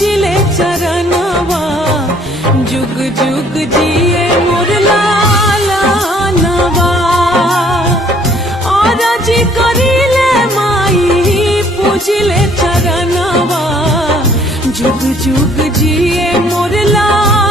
पूजिले चरणवा जुग जुग जिए मोर लालनवा और जी करिले माई पूजिले चरणवा जुग जुग जिए मोर लालनवा।